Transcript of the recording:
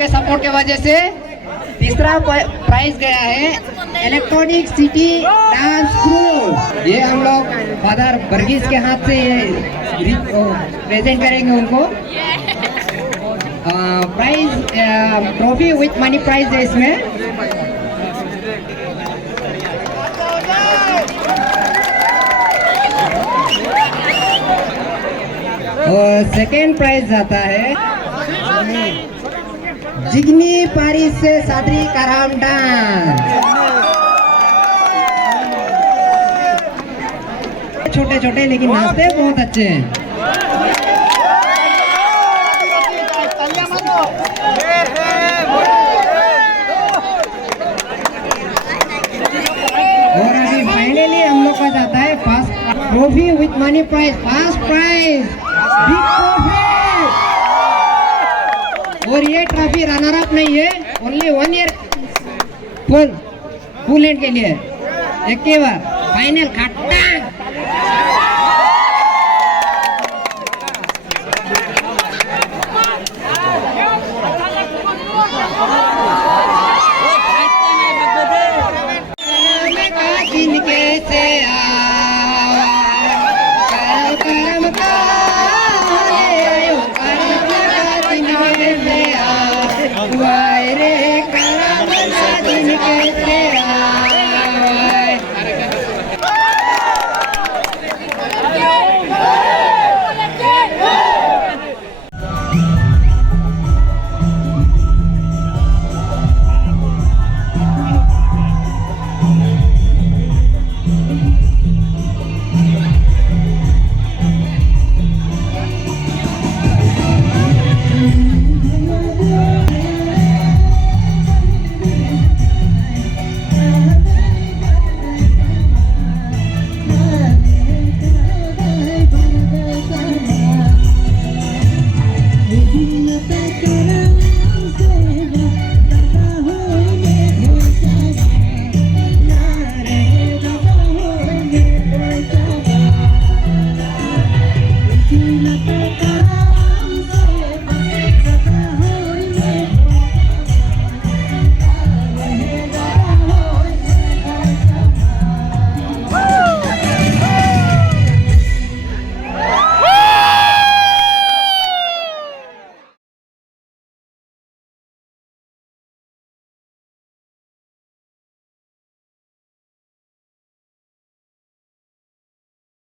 के सपोर्ट के वजह से तीसरा प्राइज गया है इलेक्ट्रॉनिक सिटी डांस ग्रुप। ये हम लोग फादर वर्गीस के हाथ से प्रेजेंट करेंगे उनको। Prize trophy with money prize है इसमें। और सेकेंड प्राइज आता है जिग्नी पारिस से सादरी कराम डांस। छोटे छोटे लेकिन नाचते बहुत अच्छे हैं। और अभी फाइनली हम लोग का जाता है first trophy with money prize. First prize big trophy. और ये ट्रॉफी रनर अप नहीं है, ओनली 1 ईयर फुल एंड के लिए। एक के बार फाइनल खट्टा। Back